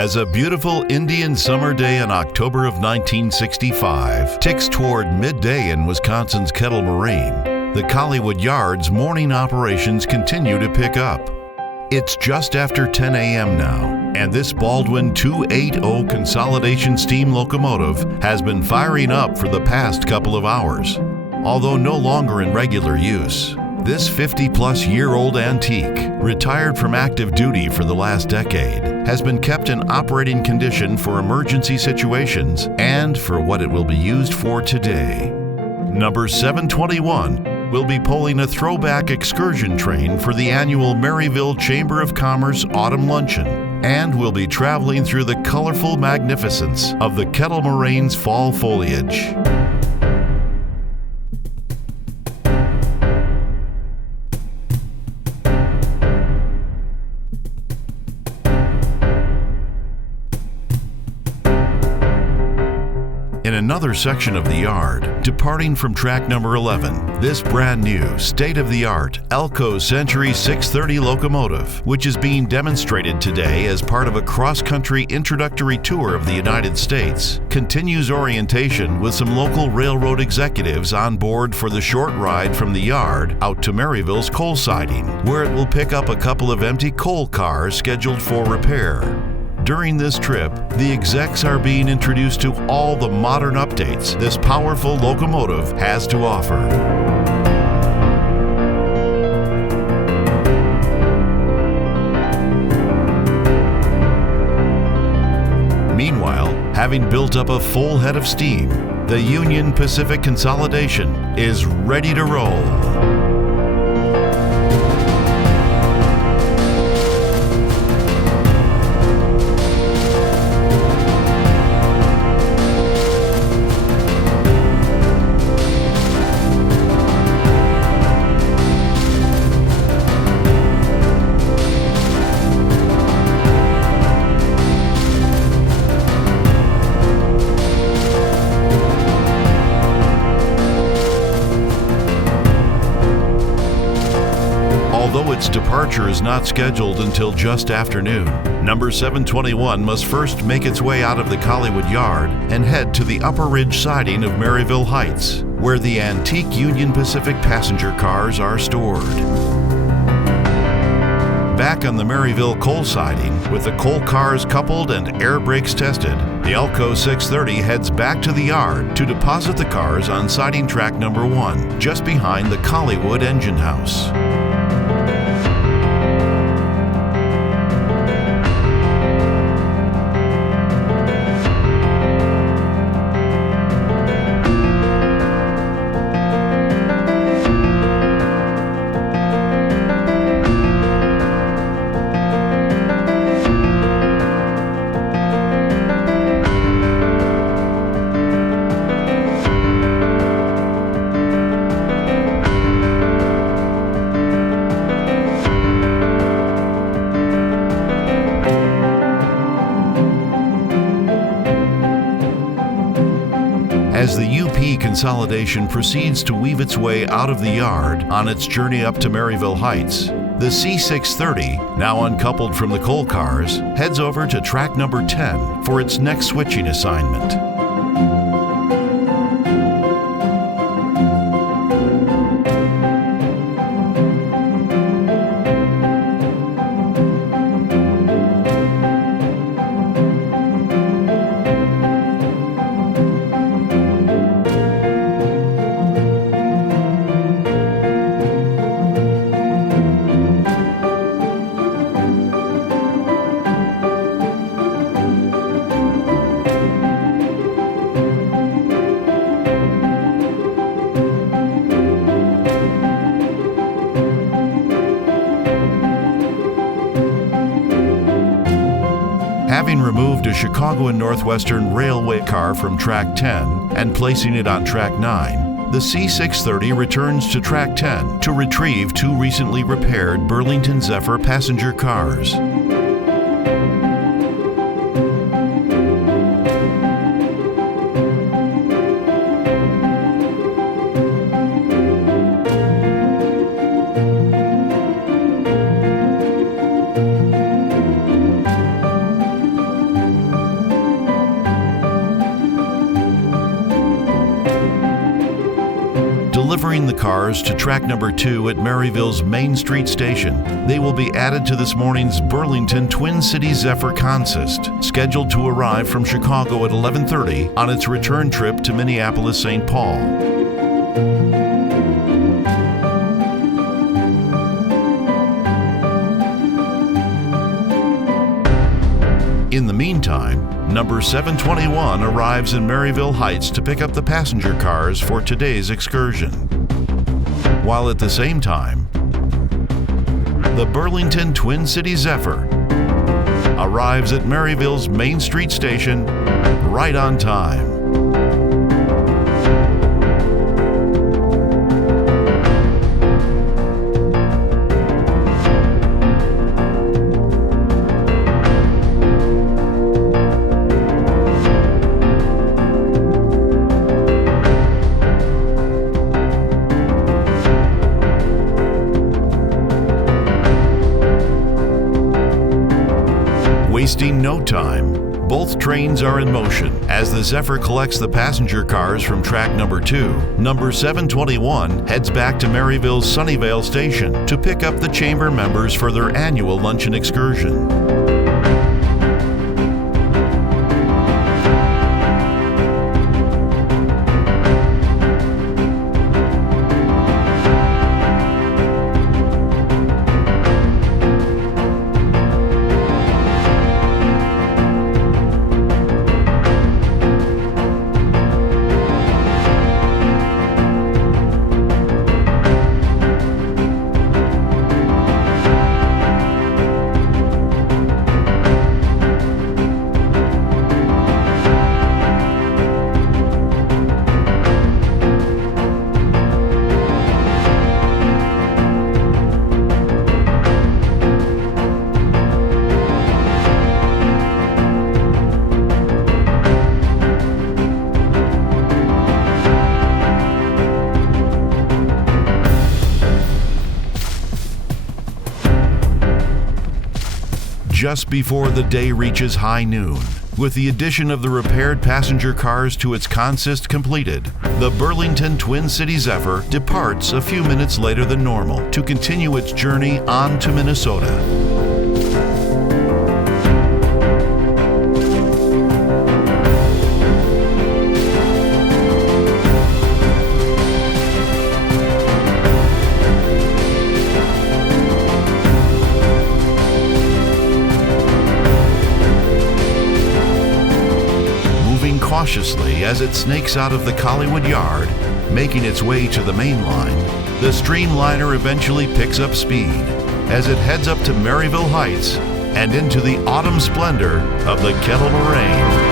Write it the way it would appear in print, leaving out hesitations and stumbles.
As a beautiful Indian summer day in October of 1965 ticks toward midday in Wisconsin's Kettle, Moraine, the Colleywood Yard's morning operations continue to pick up. It's just after 10 a.m. now, and this Baldwin 280 consolidation steam locomotive has been firing up for the past couple of hours. Although no longer in regular use, this 50-plus-year-old antique, retired from active duty for the last decade, has been kept in operating condition for emergency situations and for what it will be used for today. Number 721 will be pulling a throwback excursion train for the annual Maryville Chamber of Commerce Autumn Luncheon and will be traveling through the colorful magnificence of the Kettle Moraine's fall foliage. In another section of the yard, departing from track number 11, this brand new, state-of-the-art Elco Century 630 locomotive, which is being demonstrated today as part of a cross-country introductory tour of the United States, continues orientation with some local railroad executives on board for the short ride from the yard out to Maryville's coal siding, where it will pick up a couple of empty coal cars scheduled for repair. During this trip, the execs are being introduced to all the modern updates this powerful locomotive has to offer. Meanwhile, having built up a full head of steam, the Union Pacific consolidation is ready to roll. Although its departure is not scheduled until just after noon, number 721 must first make its way out of the Colleywood Yard and head to the Upper Ridge siding of Maryville Heights, where the antique Union Pacific passenger cars are stored. Back on the Maryville coal siding, with the coal cars coupled and air brakes tested, the Elco 630 heads back to the yard to deposit the cars on siding track number 1, just behind the Colleywood engine house. As the UP consolidation proceeds to weave its way out of the yard on its journey up to Maryville Heights, the C630, now uncoupled from the coal cars, heads over to track number 10 for its next switching assignment. Having removed a Chicago and Northwestern Railway car from track 10 and placing it on track 9, the C630 returns to track 10 to retrieve two recently repaired Burlington Zephyr passenger cars. delivering the cars to track number 2 at Maryville's Main Street station. They will be added to this morning's Burlington Twin Cities Zephyr consist, scheduled to arrive from Chicago at 11:30 on its return trip to Minneapolis-St. Paul. In the meantime, number 721 arrives in Maryville Heights to pick up the passenger cars for today's excursion. While at the same time, the Burlington Twin Cities Zephyr arrives at Maryville's Main Street station right on time. Wasting no time, both trains are in motion. As the Zephyr collects the passenger cars from track number 2, number 721 heads back to Maryville's Sunnyvale station to pick up the chamber members for their annual luncheon excursion. Just before the day reaches high noon, with the addition of the repaired passenger cars to its consist completed, the Burlington Twin Cities Zephyr departs a few minutes later than normal to continue its journey on to Minnesota. Cautiously as it snakes out of the Colleywood Yard, making its way to the main line, the Streamliner eventually picks up speed as it heads up to Maryville Heights and into the autumn splendor of the Kettle Moraine.